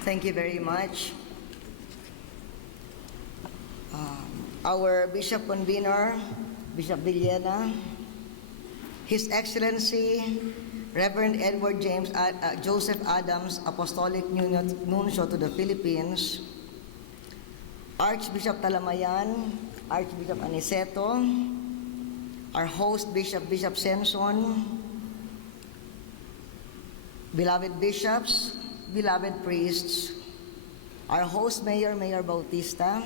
Thank you very much. Our Bishop Convener, Bishop Villena, His Excellency, Reverend Edward James Joseph Adams, Apostolic Nuncio to the Philippines, Archbishop Talamayan, Archbishop Aniceto, our host Bishop Senson, beloved bishops, beloved priests, our host Mayor Bautista,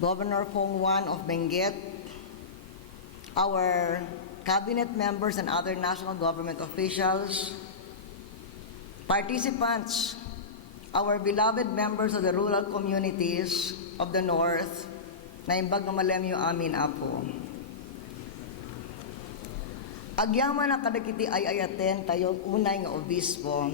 Governor Pong Juan of Benguet, our cabinet members and other national government officials, participants, our beloved members of the rural communities of the North, na imbag nga malemyo amin apo. Agyaman na kadagiti ay ayaten tayo unay nga obispo,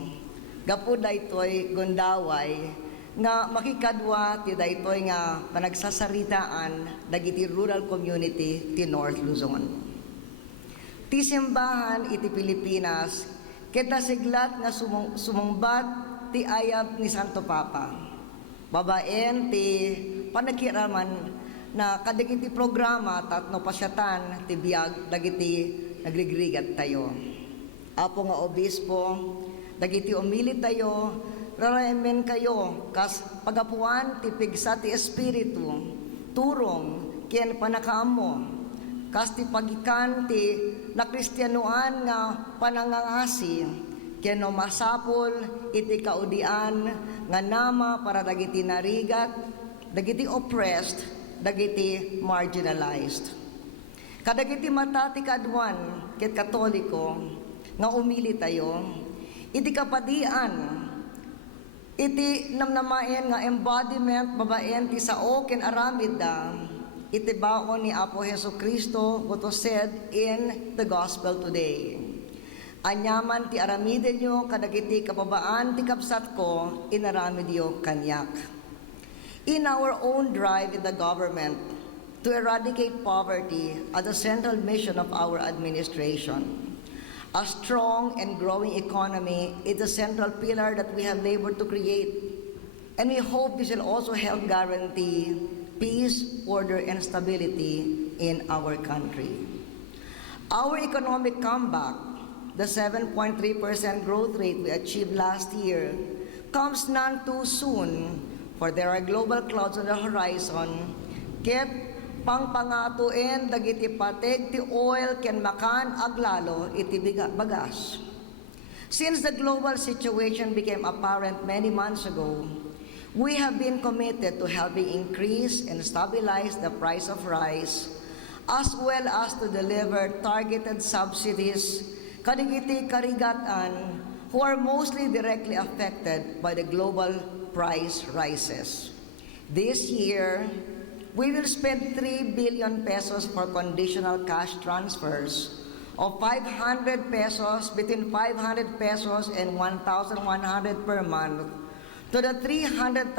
gapu daytoy gondaway, nga makikadwa ti daytoy nga panagsasaritaan dagiti rural community ti North Luzon. Ti simbahan iti Pilipinas kita siglat nga sumungbat ti ayab ni Santo Papa. Babaen ti panagkiraman na kadagiti programa tatno pasyatan ti biag dagiti nagrigrigat tayo. Apo nga obispo, dagiti umili tayo, raramen kayo, kas pagapuan ti pigsa ti espiritu, turong, kian panakaamo, kas ti pagikan ti nakristyanuan nga panangangasi, kian no masapol, iti kaudian, nga nama para dagiti narigat, dagiti oppressed, dagiti marginalized. Kadagiti mata ti kadwan, ket katoliko, nga umili tayo, iti kapadian, iti namnamaen nga embodiment babaen ti sao ken aramida iti baon ni Apo Hesus Kristo what was said in the gospel today. Anyaman ti aramidyo kadagiti kababaan ti kapsat ko inaramidyo kanyak. In our own drive in the government to eradicate poverty as the central mission of our administration, a strong and growing economy is the central pillar that we have labored to create, and we hope this will also help guarantee peace, order, and stability in our country. Our economic comeback, the 7.3% growth rate we achieved last year, comes none too soon, for there are global clouds on the horizon, ket pangpangatuin dagiti pateg ti oil ken makan aglalo iti bagas. Since the global situation became apparent many months ago, we have been committed to helping increase and stabilize the price of rice, as well as to deliver targeted subsidies kadagiti karigatan who are mostly directly affected by the global price rises. This year, we will spend 3 billion pesos for conditional cash transfers of 500 pesos, between 500 pesos and 1,100 per month to the 300,000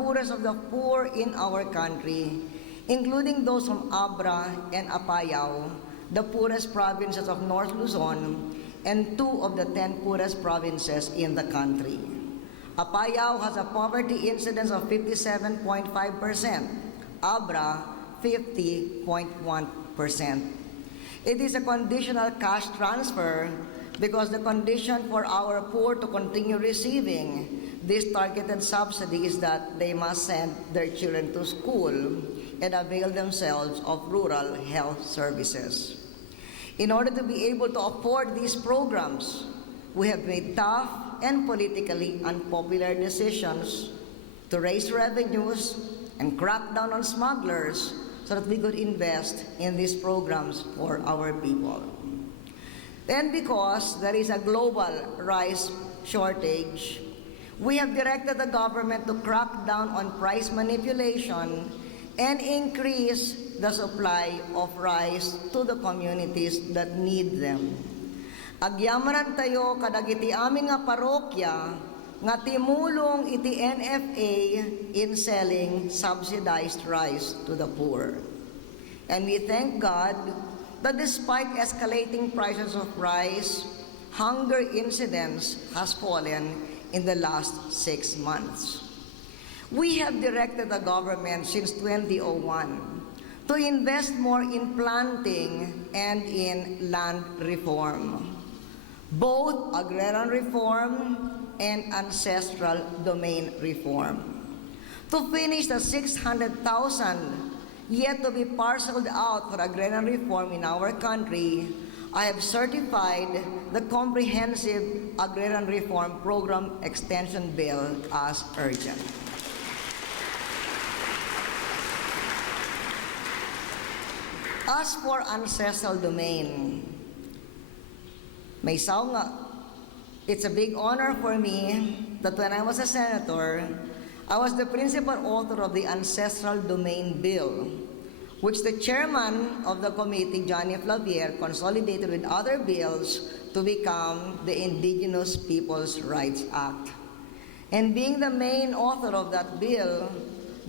poorest of the poor in our country, including those from Abra and Apayao, the poorest provinces of North Luzon, and 2 of the 10 poorest provinces in the country. Apayao has a poverty incidence of 57.5%. Abra, 50.1%. It is a conditional cash transfer because the condition for our poor to continue receiving this targeted subsidy is that they must send their children to school and avail themselves of rural health services. In order to be able to afford these programs, we have made tough and politically unpopular decisions to raise revenues and crack down on smugglers so that we could invest in these programs for our people. Then because there is a global rice shortage, we have directed the government to crack down on price manipulation and increase the supply of rice to the communities that need them. Agyamanan tayo kadagiti amin nga parokya nga timulong iti NFA in selling subsidized rice to the poor. And we thank God that despite escalating prices of rice, hunger incidence has fallen in the last 6 months. We have directed the government since 2001 to invest more in planting and in land reform, both agrarian reform and ancestral domain reform. To finish the 600,000 yet to be parceled out for agrarian reform in our country, I have certified the Comprehensive Agrarian Reform Program Extension Bill as urgent. As for ancestral domain, may sound nga, it's a big honor for me that when I was a senator, I was the principal author of the Ancestral Domain Bill, which the chairman of the committee, Johnny Flavier, consolidated with other bills to become the Indigenous Peoples' Rights Act. And being the main author of that bill,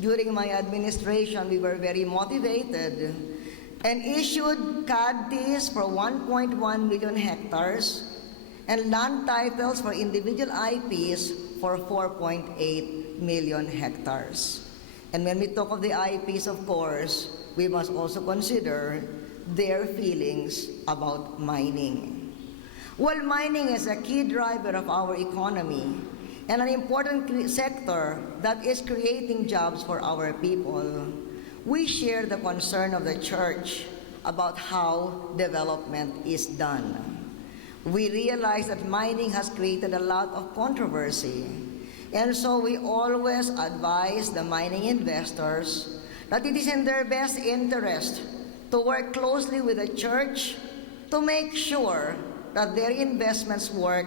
during my administration, we were very motivated and issued CADTs for 1.1 million hectares and land titles for individual IPs for 4.8 million hectares. And when we talk of the IPs, of course, we must also consider their feelings about mining. Well, mining is a key driver of our economy and an important sector that is creating jobs for our people. We share the concern of the church about how development is done. We realize that mining has created a lot of controversy, and so we always advise the mining investors that it is in their best interest to work closely with the church to make sure that their investments work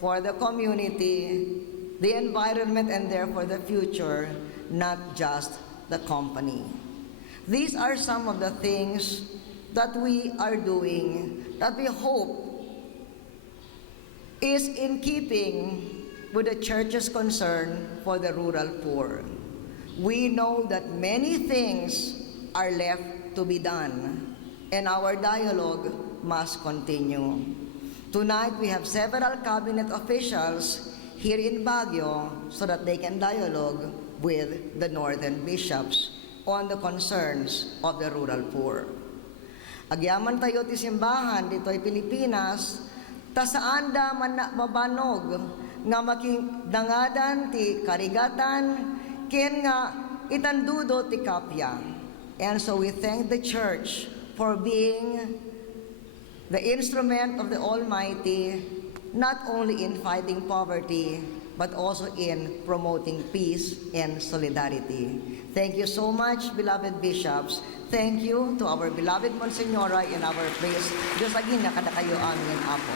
for the community, the environment, and therefore the future, not just the company. These are some of the things that we are doing that we hope is in keeping with the church's concern for the rural poor. We know that many things are left to be done, and our dialogue must continue. Tonight, we have several cabinet officials here in Baguio so that they can dialogue with the northern bishops on the concerns of the rural poor. Agyaman tayo ti simbahan dito'y Pilipinas, ta saan da man na mabanog nga making dangadan ti karigatan, ken nga itandudo ti kapya. And so we thank the church for being the instrument of the Almighty, not only in fighting poverty, but also in promoting peace and solidarity. Thank you so much, beloved bishops. Thank you to our beloved Monsignora and our priest. Diyos agin na kada kayo amin, Apo.